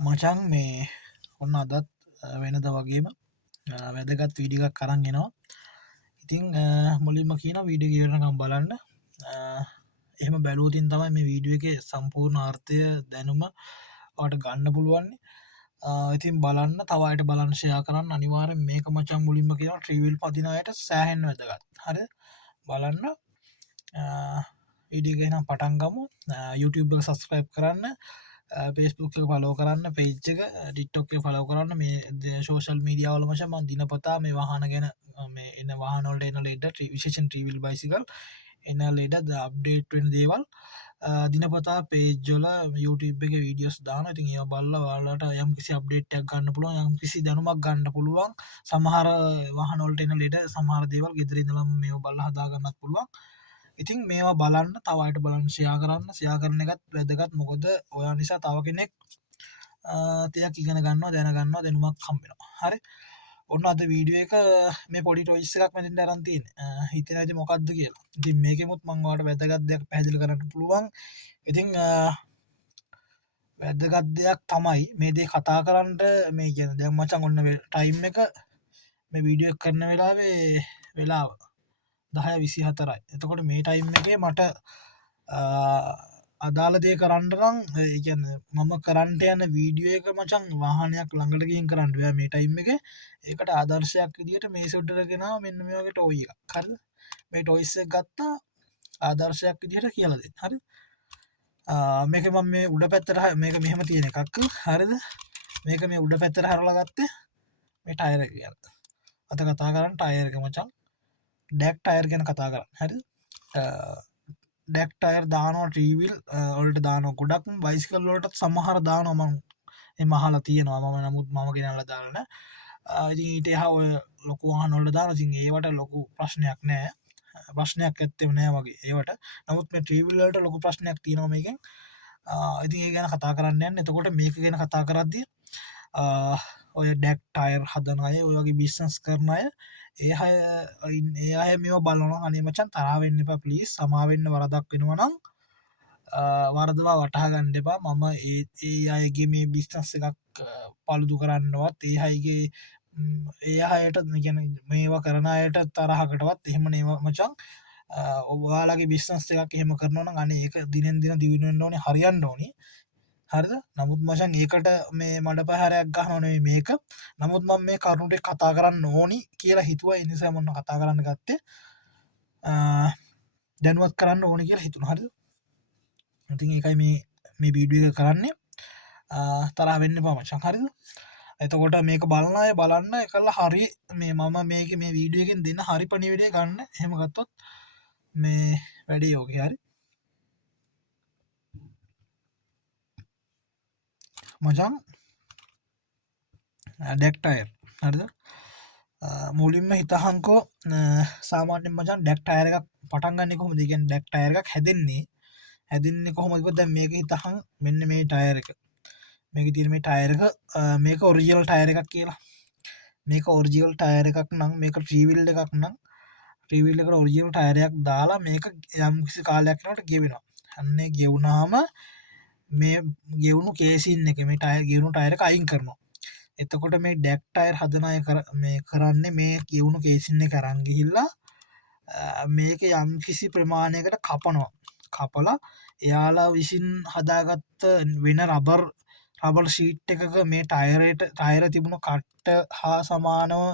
මචං මේ ඔන්න අදත් වෙනද වගේම වැදගත් වීඩියක් කරන්ගෙනවා. ඉතිං මුලින්ම කියන වීඩිය කියරනම් බලන්න එහෙම බැලූතින් තමයි මේ වීඩියෝ එක සම්පූර්ණ ආර්ථය දැනුම ට ගන්න පුළුවන්නේ. ඉතින් බලන්න තවයට බලංශයා කරන්න අනිවාර මේක මචන් මුලින්ම කියන ට්‍රීවිල් පතිනයට සෑහෙන් වැදගත් හරි බලන්න ඉඩිගෙන පටන්ගමු YouTube සස්ක්‍රයිබ් කරන්න පේස්බුක් පලෝ කරන්න පේච්චක ඩික්ටොක්ක පලෝ කරන්න මේ ශෝෂල් මීඩියාවල මශම දිනපතා මේ වාහන ගැන මේ එන්න වාහනොල්ට එන ලෙඩ විශේෂන් ට්‍රීවිල් බයිසිකල් එන්න ලෙඩ අප්ඩේට් වෙන දේවල් දිනපතා පේජොල YouTube එක වීඩියෝස් දාන ඉතින් ඒ බල්ල වාලට යම් කිසි අප්ඩේට්ක් ගන්න පුළුවන් යම් කිසි දැනුමක් ගන්න පුළුවන් සමහර වාහනොල්ට එන ලෙඩ සමහර දේවල් ගෙදරිඳලම් මේ බල්ල හදාගන්නත් පුළුවන්. ඉතින් මේවා බලන්න තවයිට බලන් ෂයා කරන්න සයා කරන එකත් වැදගත් මොකොද ඔයා නිසා තව කෙනෙක් තියක් ඉගෙන ගන්න දැනගන්න දෙනුමක් කම්බෙනවා හරි ඔන්න අද වීඩියෝ එක මේ පොඩි ටොයිස් එකක් මැතින් දරන්තින් හිතන ඇති මොකක්ද කියලා ඉතින් මේකෙමුත් මංවාට වැදගත් දෙයක් පැදිලි කරන්න පුළුවන් ඉතිං වැදගත් දෙයක් තමයි මේ දේ කතා කරන්නට මේ කියන දෙයක් මචන් ඔන්න ටයිම් එක මේ වීඩියෝ කරන වෙලාවේ වෙලාව 10:24යි. එතකොට මේ ටයිම් එකේ මට අදාළදේ කරන්නනම් ඉගන්න මම කරන්ට යන වීඩියෝ එක මචන් වාහනයක් ළඟට ගින් කරන්න මේ ටයිම් එක ඒකට ආදර්ශයක් විදිට මේ සුට්ටරගෙන මෙන්න මේගේ ටෝයි කර මේ ටොයිස්ස ගත්තා ආදර්ශයක් විදිහට කියලද හරි මේක මම මේ උඩ පැත්තර මේක මෙහෙම තියෙන එකක් හරිද මේක මේ උඩ පැත්තර හරලා ගත්තේ මේ ටයර කියල අත කතා කරන්න ටයරක මචන් ඩැක්ට අයර් ගැන කතා කරන්න හැරි ඩෙක්ට අයර් දානෝ ටීවිල් ඔල්ට දාන ගොඩක් බයිස්කල්ලොට සමහර දානොමන් මහල තියෙනවා මම නමුත් මම ගෙනල්ල දාරන ඊට හා ලොකුවා නොල්ල දාන සින් ඒවට ලොකු ප්‍රශ්නයක් නෑ ප්‍රශ්නයක් ඇත්තෙම නෑ වගේ ඒවට නමුත් මේ ට්‍රීවිල්ලට ලොකු ප්‍රශ්නයක් තියනොමකින් ඉති ඒ ගැන කතා කරන්න එතකොට මේක ගැන කතා කරද්දි ඔය ඩෙක්ට අයර් හදන අය ඔයගේ බිස්නස් කරන අය ඒ අය මේ බලන අනිමචන් තරාවෙන්න එප පලිස් සමාවෙන්න වරදක් වෙනවනම් වරදවා වටහගන්න එපා මම ඒ අයගේ මේ බිස්නස් එකක් පළුදු කරන්නවත් ඒ අයිගේ ඒ අයට ගැන මේවා කරනයට තරහකටවත් එහෙම නේම මචන් ඔවාලගේ බිස්නස් එකක් එහෙම කරනවන අන ඒක දිනෙන් දින දිවෙන ඕන හරියන්න ඕනි හරිද නමුත් මචන් ඒකට මේ මඩ පහරයක් ගහනනේ මේක නමුත් මම මේ කරුණට කතා කරන්න ඕනි කියලා හිතුව එනිසා මොන්න කතා කරන්න ගත්තේ දැනුවත් කරන්න ඕනි කියලා හිතුන හරිද ඉතින් ඒකයි මේ බීඩුව කරන්නේ තරහ වෙන්න පමචන් හරිද එතකොට මේක බලන්නය බලන්න එකල්ලා හරි මේ මම මේක මේ වීඩියගෙන් දෙන්න හරි පනිවිඩිය ගන්න හෙමගත්තොත් මේ වැඩේ යෝග හරි මචන් ඩෙක්ටයර් හරිද මුලින්ම හිතහංකෝ සාමාන්‍ය මචන් ඩෙක්ටයර එකක් පටන්ගන්න කොම දිගෙන් ඩෙක්ටයර එකක් හැදෙන්නේ හැදින්නේ කොහොමදකොද මේක හිතහන් මෙන්න මේ ටයර එක මේක තිරම ටයරක මේක ඔරිජියල් ටයර එකක් කියලා මේක ඔරිජියල් ටයර එකක් නම් මේක ට්‍රීවිල්ල එකක් නම් ට්‍රීවිල්ල එකට ඔරිජියල් ටයරයක් දාලා මේක යම්කිසි කාලයක්නට ගෙවෙනවා හන්නේ ගෙවුණාම මේ ගෙවුණු කේසින් එක මේ ටයර් ගෙවුණු ටයර අයින් කරනවා එතකොට මේ ඩෙක්ටයර් හදනය මේ කරන්න මේ කියවුණු කේසින්න කරංගිහිල්ලා මේක යම් කිසි ප්‍රමාණයකට කපනවා කපලා එයාලා විසින් හදාගත්ත වෙන රබර් ශීට් එකක මේ ටයරයට ටයර තිබුණු කට්ට හා සමානව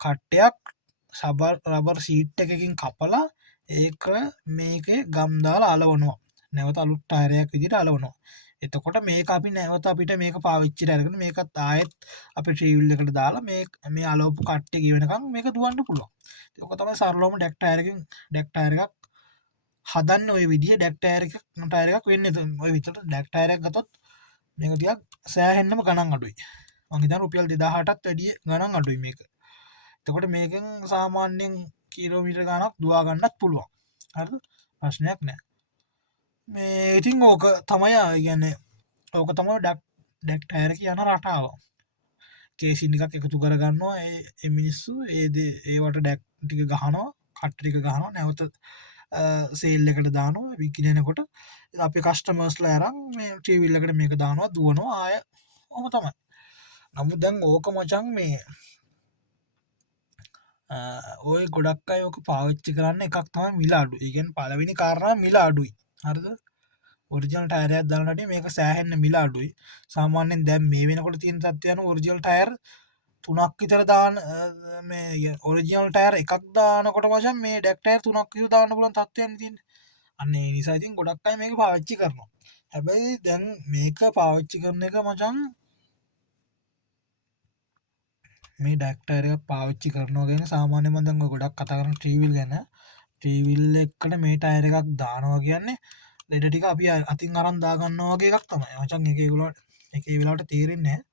කට්ටයක් සබර් රබර් ශීට් එකකින් කපලා ඒක මේක ගම්දාල අලවනවා නැවත අලුත් ටයරයක් විදිට අලවනවා එතකොට මේ අපි නැවත අපිට මේක පාවිච්චි රැගෙන මේකත් ආයෙත් අප ට්‍රීවිල්ලකට දාලා මේ අලෝපු කට්ට ගවනකම් මේක දුවන්න පුළුවන් යක තම සරලෝම ඩෙක්ටයරකින් ඩෙක්ටයරක් හදන්න ඔය විදිහ ඩෙක්ටයරක නටයරක් වෙන්න ඔය විතට ඩෙක්ටයරක් ගතොත් මේකතියක් සෑහෙන්නම ගණන් අඩුයි මංහිත රුපියල් 2000ටත් වැඩිය ගණන් අඩුයි මේක තකොට මේකෙන් සාමාන්‍යයෙන් කීලෝමීට ගණක් දවාගන්නත් පුළුවන් හරි ප්‍රශ්නයක් නෑ මේ ඉතිං ඕක තමයි ගැන ඕක තම ඩෙක්ටයරක යන රටාව කේසිනිකක් එකතු කරගන්නවා එමිනිස්සු ඒද ඒවට ඩැක් ටික ගහනවා කට්ටික ගහනවා නැවත සේල් එකට දානවා විකිනනකොට අපි කස්ටමර්ස්ලා අරන් මේ ටීවිල් එකට මේක දානවා දුවනවා ආය ඔහොම තමයි. නමුත් දැන් ඕක මචං මේ ඔය ගොඩක් අය ඕක පාවිච්චි කරන්න එකක් තමයි මිල අඩු. ඒ කියන්නේ පළවෙනි කාරණා මිල අඩුයි. හරිද? ඔරිජිනල් ටයරයක් දානට මේක සෑහෙන්න මිල අඩුයි. සාමාන්‍යයෙන් දැන් මේ වෙනකොට තියෙන තත්ත්වය අනුව ඔරිජිනල් ටයර් 3ක් විතර දාන මේ ඔරිජිනල් ටයර් එකක් දානකොට මචං මේ ඩැක් ටයර් 3ක් විතර දාන්න පුළුවන් තත්ත්වයක් තියෙන්නේ. අන්න ඒ නිසා ඉතින් ගොඩක් අය මේක පාවිච්චි කරනවා. හැබැයි දැන් මේක පාවිච්චි කරන එක මචං මේ ඩැක් ටයර් එක පාවිච්චි කරනවා ගැන සාමාන්‍යයෙන් මම දැන් ඔය ගොඩක් කතා කරන ට්‍රීවිල් ගැන. ට්‍රීවිල් එකට මේ ටයර් එකක් දානවා කියන්නේ ලෙඩ ටික අපි අතින් අරන් දාගන්නවා වගේ එකක් තමයි. මචං ඒක ඒගොල්ලෝ ඒක ඒ වෙලාවට තේරෙන්නේ නැහැ.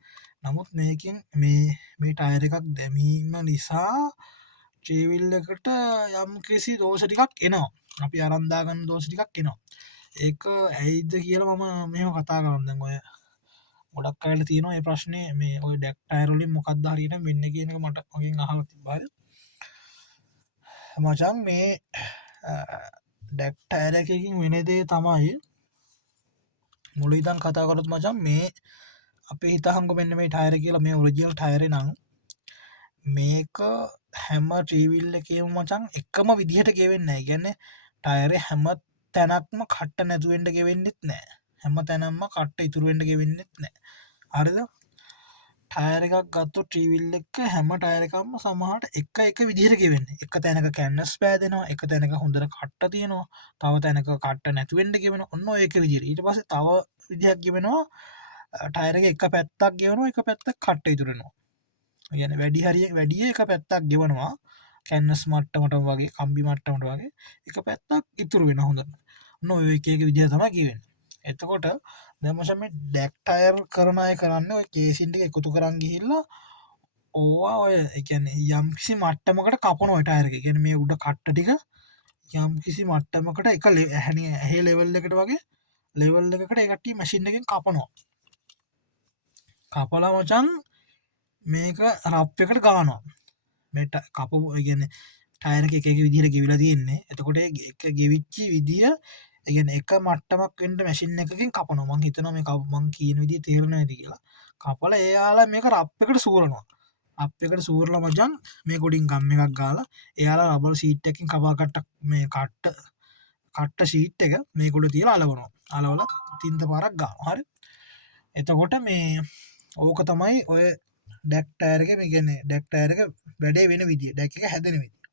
නමුත් මේකෙන් මේ ටයර් එකක් දැමීම නිසා ට්‍රීවිල් එකට යම් කිසි දෝෂ ටිකක් එනවා. අපි අරන් දාගන්න දෝෂ ටිකක් එනවා. ඒක ඇයිද කියලා මම මෙහෙම කතා කරනවා. දැන් ඔය ගොඩක් අයට තියෙනවා මේ ප්‍රශ්නේ මේ ඔය ඩැක් ටයර් වලින් මොකක්ද හරියට වෙන්නේ කියන එක මට මගෙන් අහලා තිබ්බා. මචං මේ ඩැක් ටයර් එකකින් වෙන දේ තමයි මුලින් ඉඳන් කතා කරොත් මචං මේ අපේ හිතහංගු මෙන්න මේ ටයර් කියලා මේ ඔරිජිනල් ටයර් නම් මේක හැම ට්‍රීවිල් එකේම මචං එකම විදිහට ගෙවෙන්නේ නැහැ. කියන්නේ ටයරේ හැම තැනක්ම කට්ට නැතු වෙන්න ගෙවෙන්නෙත් නැහැ. හැම තැනම කට්ට ඉතුරු වෙන්න ගෙවෙන්නෙත් නැහැ. හරිද? ටයර් එකක් ගත්තොත් ට්‍රීවිල් එක හැම ටයර් එකක්ම සමහරට එක විදිහට ගෙවෙන්නේ. එක තැනක කැන්වස් පෑදෙනවා, එක තැනක හොඳට කට්ට තියෙනවා, තව තැනක කට්ට නැතු වෙන්න ගෙවෙනවා. ඔන්න ඔය එක විදිහට. ඊට පස්සේ තව විදිහක් ගෙවෙනවා ටයර් එක පැත්තක් ගෙවනවා, එක පැත්තක් කට්ට ඉතුරු වෙනවා. කියන්නේ වැඩි එක පැත්තක් ගෙවනවා කැන්වස් මට්ටමට වගේ, කම්බි මට්ටමට වගේ, එක පැත්තක් ඉතුරු වෙනවා හොඳට. ඔන්න ඔය එක විදිහ තමයි ගෙවෙන්නේ. එතකොට දැන් මචං මේ ඩැක් ටයර් කරන අය කරන්නේ ඔය කේසින් ටික එකතු කරන් ගිහිල්ලා ඕවා ඔය ඒ කියන්නේ යම්කිසි මට්ටමකට කපනවා ටයර් එක. ඒ කියන්නේ මේ උඩ කට්ට ටික යම්කිසි මට්ටමකට එක ඇහි ලෙවල් එකට වගේ ලෙවල් එකකට ඒ කට්ටිය මැෂින් එකෙන් කපනවා. කපලා මචං මේක රප් එකට ගානවා. මේ කපපු ඒ කියන්නේ ටයර් එක එක විදිහට ගෙවිලා තියෙන්නේ. එතකොට ඒක ගෙවිච්ච විදිය ඒ කියන්නේ එක මට්ටමක් වෙන්න මැෂින් එකකින් කපනවා. මං හිතනවා මේ මං කියන විදිය තේරෙන්නේ නැති කියලා. කපලා එයාලා මේක රප් එකට සූරනවා. රප් එකට සූරලා මචං මේ කොටින් ගම් එකක් ගාලා එයාලා රබර් ෂීට් එකකින් කපාකට මේ කට්ට ෂීට් එක මේක උඩ තියලා අලවනවා. අලවලා තින්ත පාරක් ගානවා. හරි. එතකොට මේ ඕක තමයි ඔය ඩැක් ටයර් එක මේ කියන්නේ ඩැක් ටයර් එක වැඩේ වෙන විදිය, ඩැක් එක හැදෙන විදිය.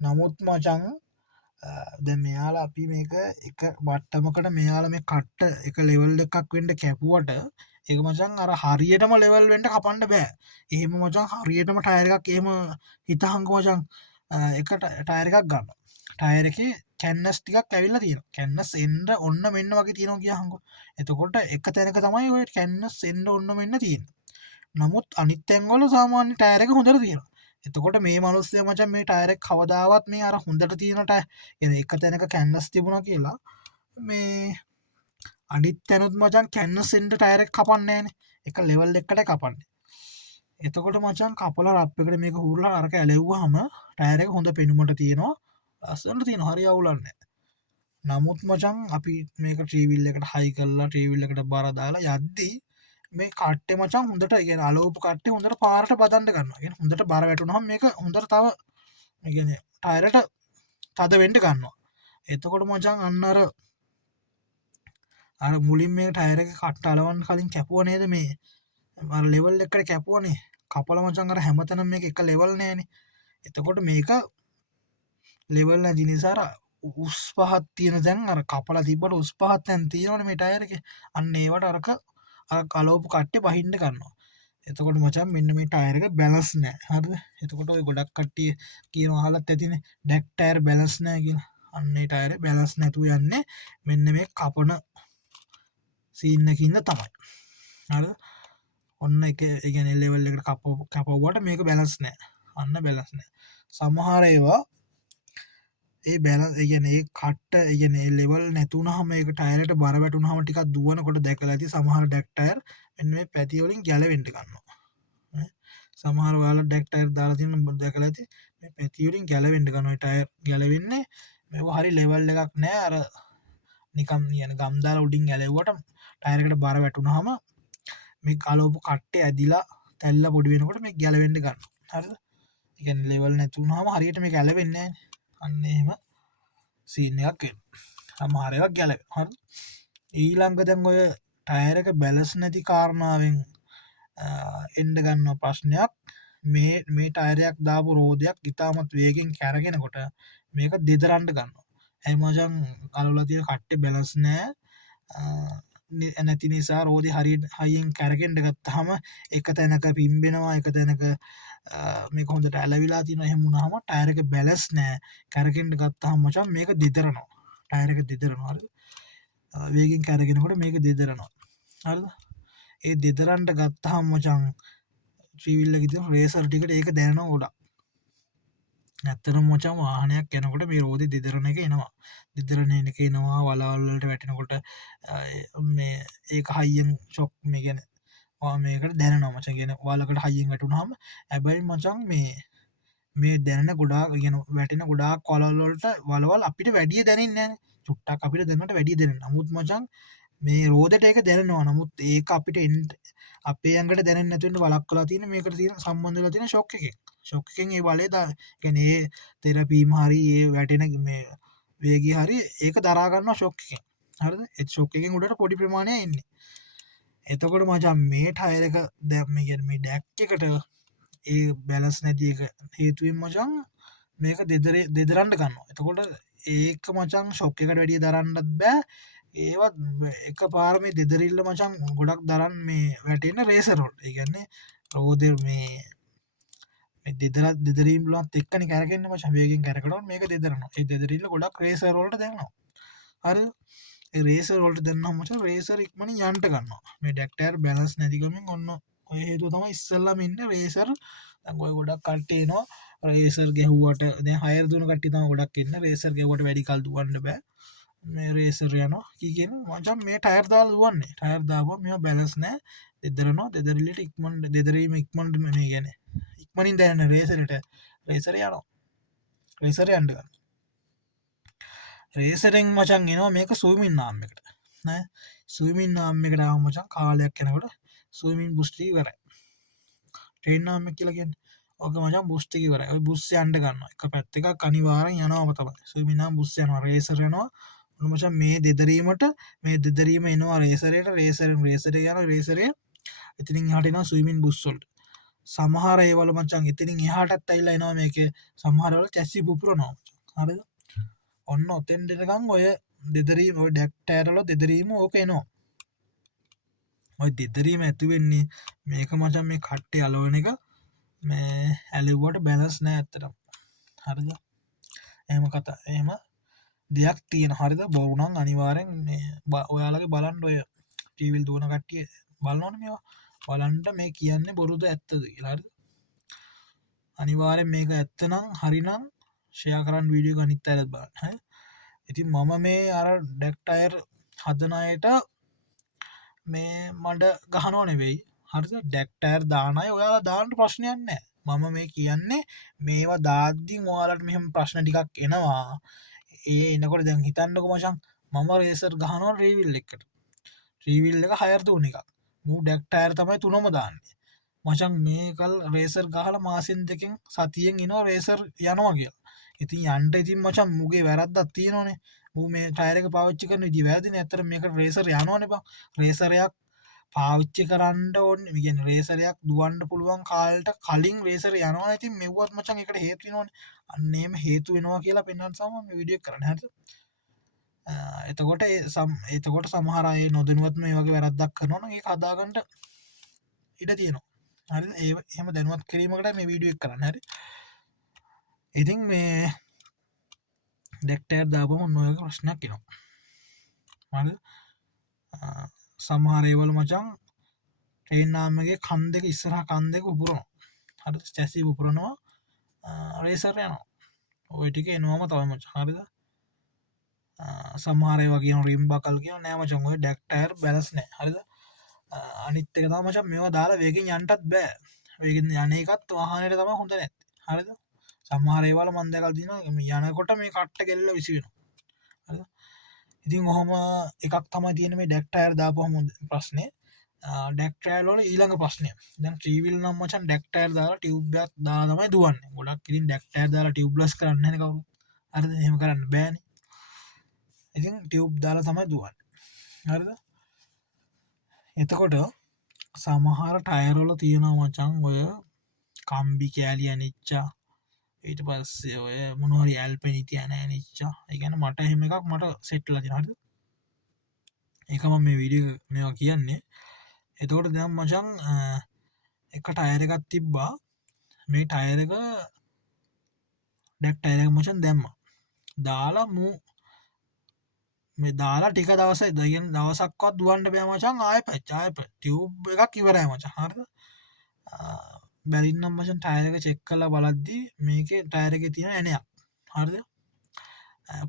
නමුත් මචං දැන් මෙයාලා අපි මේක එක මට්ටමකට මෙයාලා මේ කට්ට එක ලෙවල් එකක් වෙන්න කැපුවට ඒක මචං අර හරියටම ලෙවල් වෙන්න කපන්න බෑ. එහෙම මචං හරියටම ටයර් එකක් එහෙම හිතහංග මචං එක ටයර් එකක් ගන්න. ටයර් එකේ කැන්වස් ටිකක් ඇවිල්ලා තියෙනවා. කැන්වස් එන්න ඔන්න මෙන්න වගේ තියෙනවා කියහන්කෝ. එතකොට එක තැනක තමයි ඔය කැන්වස් එන්න ඔන්න මෙන්න තියෙන්නේ. නමුත් අනිත් තැන්වල සාමාන්‍ය ටයර් එක හොඳට තියෙනවා. එතකොට මේ මිනිස්සයා මචං මේ ටයර් එක කවදාවත් මේ අර හොඳට තියෙන ටයර් يعني එක තැනක කැන්වස් තිබුණා කියලා මේ අනිත් තැනුත් මචං කැන්වස් එන්න ටයර් එක කපන්නේ නැහනේ. එක ලෙවල් එකකට කපන්නේ. එතකොට මචං කපලා රප් එකට මේක හුරලා අරක ඇලෙව්වහම ටයර් එක හොඳ පෙනුමට තියෙනවා. ලස්සනට තියෙනවා. හරි අවුලක් නැහැ. නමුත් මචං අපි මේක ට්‍රීවිල් එකට හයි කරලා ට්‍රීවිල් එකට බර දාලා යද්දී මේ කට්ටේ මචං හොඳට කියන අලෝප කට්ටේ හොඳට පාරට බදන්න ගන්නවා. කියන්නේ හොඳට බර වැටුනහම මේක හොඳට තව ඒ කියන්නේ ටයරට තද වෙන්න ගන්නවා. එතකොට මචං අන්න අර මුලින් මේ ටයර් එක කට්ට අලවන්න කලින් කැපුවා නේද මේ අර ලෙවල් එකට කැපුවනේ. කපලා මචං අර හැමතැනම මේක එක ලෙවල් නෑනේ. එතකොට මේක ලෙවල් නැති නිසා අර උස් පහත් තියෙන දැන් අර කපලා තිබ්බට උස් පහත් දැන් තියෙනවනේ මේ ටයර් එකේ. අන්න ඒවට අරක අර කලෝපු කට්ටේ බහින්න ගන්නවා. එතකොට මචං මෙන්න මේ ටයර් එක බැලන්ස් නෑ. හරිද? එතකොට ඔය ගොඩක් කට්ටිය කියනවා අහලත් ඇතිනේ ඩැක් ටයර් බැලන්ස් නෑ කියලා. අන්න ඒ ටයර් බැලන්ස් නැතුව යන්නේ මෙන්න මේ කපන සීන් එකකින්ද තමයි. හරිද? ඔන්න එක ඒ කියන්නේ ලෙවල් එකට කපුවට මේක බැලන්ස් නෑ. අන්න බැලන්ස් නෑ. සමහර ඒවා ඒ බැලන්ස් ඒ කියන්නේ ඒ කට්ට ඒ කියන්නේ ලෙවල් නැතුණාම ඒක ටයරයට බර වැටුණාම ටිකක් දුවනකොට දැකලා ඇති සමහර ඩැක් ටයර් මෙන්න මේ පැති වලින් ගැලවෙන්න ගන්නවා. සමහර ඔයාලා ඩැක් ටයර් දාලා තියෙන දැකලා ඇති මේ පැති වලින් ගැලවෙන්න ගන්නවා. ඒ ටයර් ගැලවෙන්නේ මේ හරි ලෙවල් එකක් නෑ අර නිකම් යන ගම්දාල උඩින් ගැලව්වට ටයරකට බර වැටුනහම මේ කලෝපු කට්ටේ ඇදිලා තැල්ල පොඩි වෙනකොට මේ ගැලවෙන්ඩ ගන්න හරිද ඉගැන් ලෙවල් නැතුනහම හරියට මේ ගැලවෙන්න අන්න එහෙම සීන එකක් සමහරයක් ගැල හ ඊළංග දැන් ඔය ටයරක බැලස් නැති කාරණාවෙන් එන්ඩ ගන්න ප්‍රශ්නයක් මේ ටයරයක් දාපු රෝධයක් ඉතාමත් වේගෙන් කැරගෙනකොට මේක දෙදරන්ඩ ගන්න ඇමජන් කලුලතිය කට්ටේ බැලස් නෑ නැති නිසා රෝධ හරි හයිෙන් කැරගෙන්ට ගත්තහම එක තැනක පිම්බෙනවා එක තැනක මේ කොහොඳට ඇලවිලා තින හෙමුණහම ටයරක බැලස් නෑ කැරගෙන්ට ගත්තහම මචන් මේක දෙදරනවා ටයරක දෙදරනවාද වේගෙන් කැරගෙනකොට මේක දෙදරනවා හරද ඒ දෙදරන්ට ගත්තහම් මචන් ්‍රීවිල්ල ගති රේසර් ටිකට ඒක දැන ගොඩා නැත්තර මොචා වාහනයක් යනකොට මේ රෝධ දෙදරන එක එනවා දෙදරන එක එනවා වලාවල්ලට වැටෙනකොට මේ ඒක හයියෙන් ශොක් මේ ගැන මේකට දැන මච ගෙන වාලකට හයිියෙන් වැටුනහම ඇබයි මචන් මේ දැන ගොඩා ගෙන වැටෙන ගොඩා කොලල්ලොලට වලවල් අපිට වැඩිය දැනන්න චුට්ටක් අපිට දෙන්නට වැඩිය දෙන නමුත් මචන් මේ රෝධට ඒක දැනවා නමුත් ඒ අපිට එන්ට අපේ අඟට දැන නැතුවට බලක් කලා තින මේකට තින සම්බන්ධල තින ශොක්ක එක ශොක්කෙන් ඒ බලේදා ගැනේ තෙරපීම හරි ඒ වැටෙන මේ වේගේ හරි ඒක දරාගන්න ශොක්කෙන් හරද එත් ශොක්කෙන් උඩට පොඩි ප්‍රමාණය එන්නේ එතකොට මචන් මේ ටයරක දැම්මගෙන් මේ ඩැක්්කට ඒ බැලස් නැති එක හේතුවෙන් මචන් මේක දෙදරන්ට ගන්න එතකොට ඒක මචන් ශොක්ක එකට වැඩිය දරන්නත් බෑ ඒවත් එක පාරම දෙදරිල්ල මචන් ගොඩක් දරන් මේ වැටෙන රේසරොල්ට ඒගන්නේ රෝදර් මේ දෙදර දෙදරීම්ලත් එක්කන කැරගෙන්න්න මචවේගෙන් කැරකට මේක දෙදරනවා ඒ දෙදරල්ල ගොඩක් රේසරෝල්ට දෙනවා හරි රේසරෝල්ට දෙන්න මච රේසර ඉක්මන යන්ට ගන්න මේ ඩක්ටර් බැලස් නැතිකමින් ඔන්න ඔය හේතු තම ඉස්සල්ලම ඉන්න රේසර් ගොය ගොඩක් කට්ටේනවා රේසර් ගෙහුවට හයදුන කටිතම ගොඩක් එන්න රේසර් ගෙවට වැඩිකල් දුවන්න බෑ මේ රේසර යනවා කිගෙන මචන් මේ ටයර්දාල් දුවන්නේ ටයර්දාව මෙ බැලස් නෑ දෙදරනවා දෙදරලිට ඉක්මන්ට දෙදරීම ඉක්මන්ට මේ ගැන ඉක්මනින් දැන රේසරට රේසර යනවා රේසර අන්ඩගන්න රේසරෙන් මචන් එනවා මේක සූමින් නාම් එකට නෑ සූමින් නාම් එකට මචන් කාලයක් කෙනකොට සූමින් බුස්්ටී කර ටේනාම කියලගෙන් ඕක මචන් බුස්්ටිකි කර බුස්ස අන්ඩ ගන්න එක පැත්ත එක කනිවාරෙන් යනවා තබ සුමිනා බුස්සයනවා රේසරනවා මචන් මේ දෙදරීමට මේ දෙදරීම එනවා රේසරයට රේසරෙන් රේසර යන රේසරය ඉතිනින් හටින සුවිමින් බුස්සොල්ට සමහර ඒවල මචන් ඉතිනින් එහටත් අයිල්ල එනවා මේක සමහරවල චැස්සි පුපුර නෝ හරිද ඔන්න ඔතෙන්ටකම් ඔය දෙදරීම ඔය ඩැක්ටෑරල දෙදරීම ඕක එනවා ඔය දෙදරීම ඇතිවෙන්නේ මේක මචන් මේ කට්ටේ අලවන එක මේ ඇලිවට බැලස් නෑ ඇත්තරම් හරිද එම කතා එම දෙයක් තියෙන හරිද බවුනන් අනිවාරෙන් ඔයාලගේ බලන්ඩ ඔය ටීවිල් දුවන කට්ටිය බලන්නන මේවා බලන්ට මේ කියන්න බොරුද ඇත්තද කියලාද අනිවාරෙන් මේක ඇත්තනම් හරිනම් ෂයා කරන්න වීඩියෝ ගනිත් ඇත් බන්න ඉතින් මම මේ අර ඩෙක්ටයර් හදනයට මේ මඩ ගහනෝ නෙවෙයි හරි ඩෙක්ටර් දානයි ඔයාලා දාන්නට ප්‍රශ්නයන්න මම මේ කියන්නේ මේවා දාද්දි මොයාලට මෙහම ප්‍රශ්න ටිකක් එනවා ඒ එනකොට දැන් හිතන්නක මචන් මම රේසර් ගහනෝ රේවිල් එකට ්‍රීවිල් එක හයර්ද වන එකක් මූ ඩෙක්ටයර් තමයි තුනම දාන්නේ මචන් මේකල් රේසර් ගහල මාසින් දෙකින් සතියෙන් එනවා රේසර් යනවා කිය ඉතින් යන්ට ඉතින් මචන් මුගේ වැරද්දත් තියනනේ මේ ටයරක පාච්චි කරන දි වැදදින ඇතර මේක රේසර් යනවන බ රේසරයක් පාවිච්චි කරන්න ඕන් විගෙන රේසරයක් දුවන්ට පුළුවන් කාල්ට කලින් රේසර යනවා ඇති මෙවත් මචන් එකට හේතුනවන අන්නේම හේතු වෙනවා කියලා පෙන්න්න සම විඩිය කරන හැට එතකොට එතකොට සමහරය නොදනුවත්ම ඒ වගේ වැරද්දක් කරනන ඒ කදාගන්නට ඉඩ තියනවා හරි ඒ එම දැනුවත් කිරීමකට මේ වීඩියක් කරන්න හැරි ඉතින් මේ ඩෙක්ටර් දාපම නොයක ප්‍රශ්නයක් කිනවා සමහරේවල මචන් ටේනාමගේ කන් දෙක ඉස්සරහ කන් දෙක උපුරන හට චැසි උපුරනවා රේසර යනවා ඔයටික එනවාම තවම හරිද සමහරය වගේ රිම්බා කල් කිය නෑම චොඟ ඩෙක්ටර් බැලස් නෑ හරිද අනිත්තක තමච මෙවා දාලා වේගෙන් යන්ටත් බෑ වේගෙන් යනකත් වාහනයට තම හොඳ නැත් හරිද සමහරේවල මන්දකල් දින යනකොට මේ කට්ට කෙල්ල විසි වෙන ඉතින් ඔහොම එකක් තමයි තියෙන මේ ඩෙක්ටර් දාපුහම ප්‍රශ්නය ඩෙක්ටරෝල ඊළඟ ප්‍රශ්නය දැන් ්‍රීවිල් නම් මචන් ඩෙක්ටර් දාලා ටියව්බයක් දාමයි දුවන්න ගොඩක් ඉතින් ඩෙක්ටර් දාලා ටියව්ලස් කරන්න කවු අර එහෙම කරන්න බෑන ඉතින් ටියව් දාලා තමයි දුවන්න හරිද එතකොට සමහර ටයරොල තියෙනවා මචන් ඔය කම්බි කෑලි අනිච්චා ඊට පස්සේ ඔය මොනහරි ඇල්පෙනිති ඇන නිච්චා එකන මට එහෙම එකක් මට සෙට්ල දිනට එකම මේ විඩිය මෙවා කියන්නේ එතකොට දෙම් මචන් එක ටයරකත් තිබ්බා මේ ටයරක ඩෙක් ටයරක මචන් දැම්ම දාලා මූ මේ දාලා ටික දවසයි දගෙන දවසක්වත් දුවන්ට බෑමචන් ආය පැච්චාය ටියව් එකක් ඉවරෑ මච හරද බැරින්නම් මචන් ටයරක චෙක් කල බලද්දී මේක ටයරක තියෙන ඇනයක් හරිද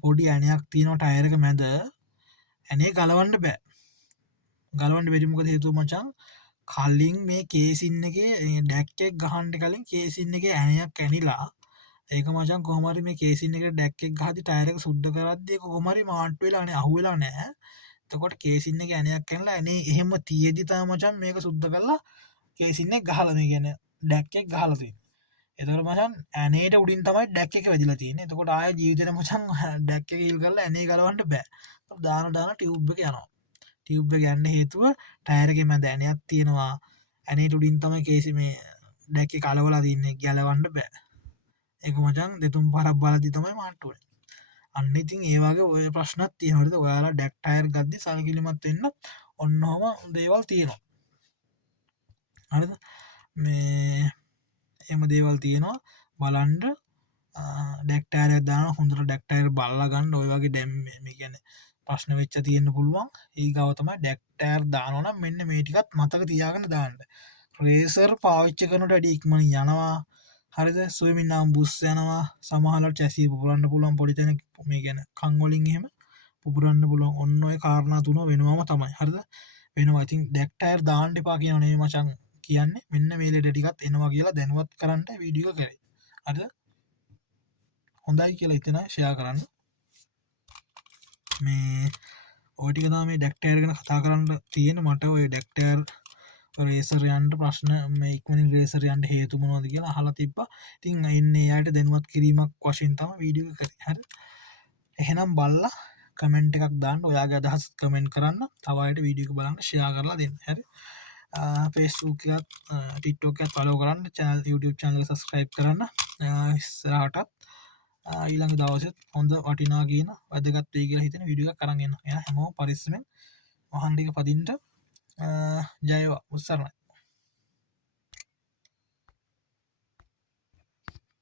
පොඩි ඇනයක් තියෙනවා ටයරක මැද ඇනේ ගලවන්ඩ බෑ ගලවන්ඩ බැරිමුකද හේතු මචන් කල්ලින් මේ කේසින්න එක ඩැක්කෙක් ගහන්ඩ කලින් කේසින්න එක ඇනයක් කැනිලා ඒක මචන් කොහමරි මේ කේසින්න එක ඩැක්කෙක් හදි ටයරක සුද්ද කරද්දේ කොමරි මාට්වෙලානේ අහුවෙලා නෑ තකොට කේසින්න එක ඇනයක් කැනලා ඇනේ එහෙම තියදිතා මචන් මේක සුද්ද කරලා කේසින්න ගහලම ගැන ඩැක්කෙක් ගහලති එතකට මචන් ඇනේට උඩින් තමයි ඩැක් එක වෙදිල තියන එතකොට ආය ජීවිතන මචන් ඩැක්ක ඉල් කරලා ඇනේ ගලවන්ට බෑ දාන දාන ටියුබ්බ යනවා ටියුබ්බ ගන්න හේතුව ටයරක මැද ඇනයක් තියෙනවා ඇනේ ටුඩින් තම කේසි මේ ඩැක්ක කලවලා තින්නේ ගැලවන්ඩ බෑ එක මචන් දෙතුම් පරක් බලදි තමයි මාට්ටුව අන්න ඉතින් ඒවාගේ ඔය ප්‍රශ්නත් තියනට ඔයාලා ඩැක්ටයර් ගද්දි සල්කිලිමත් වෙන්න ඔන්නහොම දේවල් තියෙනවා අ මේ එම දේවල් තියෙනවා බලන්ඩ ඩෙක්ටරය දාන හොඳට ඩෙක්ටර් බල්ල ගණ්ඩ ඔය වගේ ඩැම් ගැන ප්‍රශ්න වෙච්ච තියෙන්න්න පුළුවන් ඒ ගවතම ඩෙක්ටර් දානන මෙන්න මේටිකත් මතක තියාගෙන දාන්න රේසර් පාවිච්ච කනට ඩීක්මන යනවා හරිද සුවමින්නම් බුස් යනවා සමහලට චැසී පුරන්න පුළුවන් පොඩිතන මේ ගැන කංගොලින් එහෙම පුපුරන්න පුළුවන් ඔන්න ඔය කාරණා තුන වෙනවාම තමයි හරිද වෙනවා ඉතින් ඩෙක්ටර් දාන්ඩ පා කියනේ මචන් කියන්නේ මෙන්න මේලට ටිකත් එනවා කියලා දැනුවත් කරන්න වීඩියෝ කරේ අද හොඳයි කියලා ඉතන ෂයා කරන්න මේ ඕටිකතා මේ ඩෙක්ටර්ගෙන කතා කරන්න තියෙන මට ඔය ඩෙක්ටර් රේසරයන්ට ප්‍රශ්න මේක්මනින් රේසරයන්ට හේතුමනවාද කියලා හලා තිබ්බ තින් එන්න යායට දැනුවත් කිරීමක් වශයෙන් තම වීඩියෝ කර හ එහෙනම් බල්ල කමෙන්ට් එකක් දාන්න ඔයාගේ අදහස් කමෙන්ට් කරන්න තවයට වීඩියක බලන්න ෂයා කරලා දෙන්න හැර පේස්කත් ටිටෝක පලෝ කරන්න චැනල් YouTube චනල සස්ක්‍රයිබ් කරන්න ස්රාටත් ඊළඟ දවසත් හොඳ වටිනා කියන වැදගත් වේ කියලා හිතන විඩිය කරන්න එන හැමෝ පරිස්සමෙන් වහන්ඩික පදින්ට ජයවා උත්සරණයි